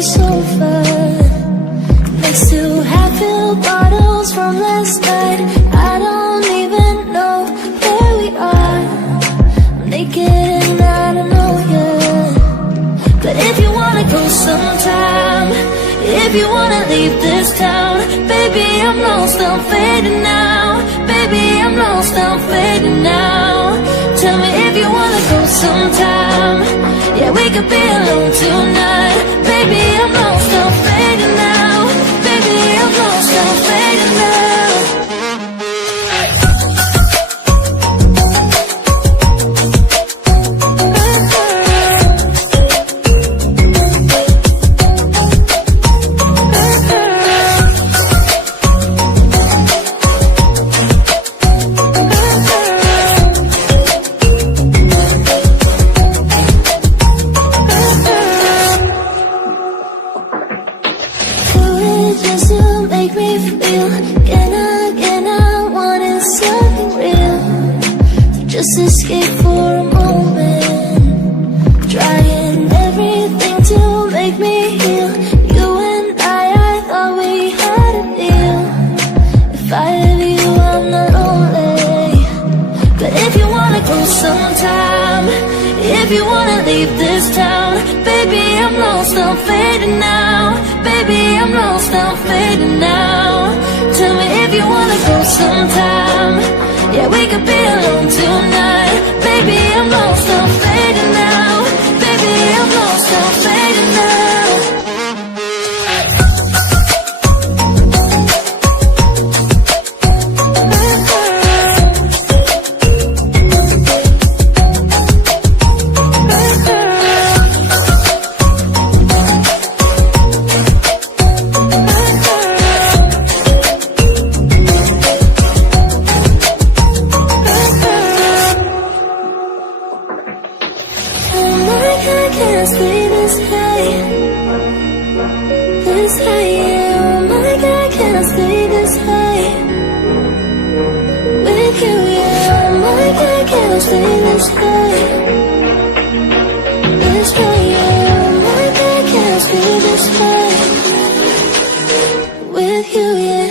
your sofa, next to half-filled bottles from last night. I don't even know where we are. I'm naked and I don't know you. But if you wanna go sometime, if you wanna leave this town, baby, I'm lost, I'm fading now. Baby, I'm lost, I'm fading now. Tell me if you wanna go sometime. Yeah, we could be alone tonight. Baby, I'm lost, I'm fading now. Baby, I'm lost, I'm fading now. Just to make me feel again, I wanted something real to just escape for a moment, trying everything to make me heal. You and I thought we had a deal. If I have you, I'm not lonely. But if you wanna go sometime, if you wanna leave this town, baby, I'm lost, I'm fading now. Baby, I'm lost, I'm fading now. Tell me if you wanna go sometime. Yeah, we could be alone tonight. Baby, I'm lost, I'm fading now. Baby, I'm lost, I'm fading now. I can't stay this high, yeah. Oh my God, I can't stay this high with you, yeah. Oh my God, I can't stay this high, yeah. Oh my God, I can't stay this high with you, yeah.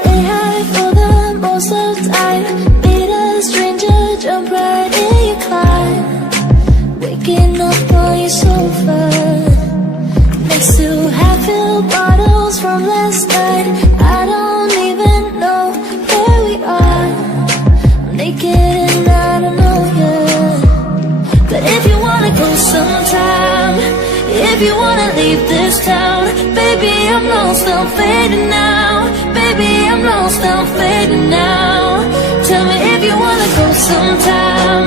Stay high for the most of the time. Meet a stranger, jump right in your car. Waking up on your sofa, next to half-filled bottles from last night. I don't even know where we are. I'm naked and I don't know you. But if you wanna go sometime, if you wanna leave this town, baby, I'm lost, I'm fading now. Baby, I'm lost, I'm fading now. Tell me if you wanna go sometime.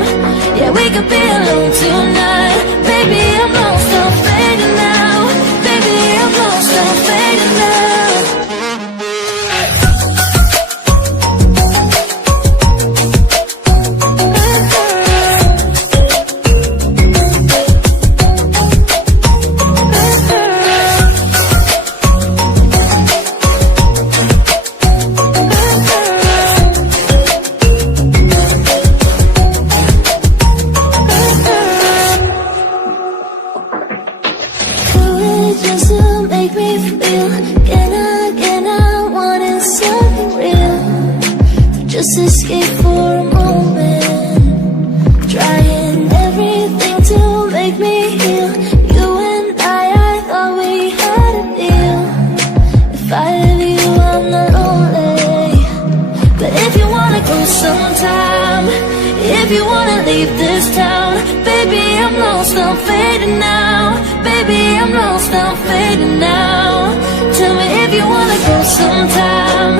Yeah, we could be alone tonight. Baby, I'm lost, I'm fading now. Baby, I'm lost, I'm fading now. Just to make me feel again, I wanted something real to just escape for a moment, trying everything to make me heal. You and I thought we had a deal. If I have you, I'm not lonely. But if you wanna go sometime, if you wanna leave this town, baby, I'm lost, I'm fading now. Baby, I'm lost, I'm fading now. Tell me if you wanna go sometime.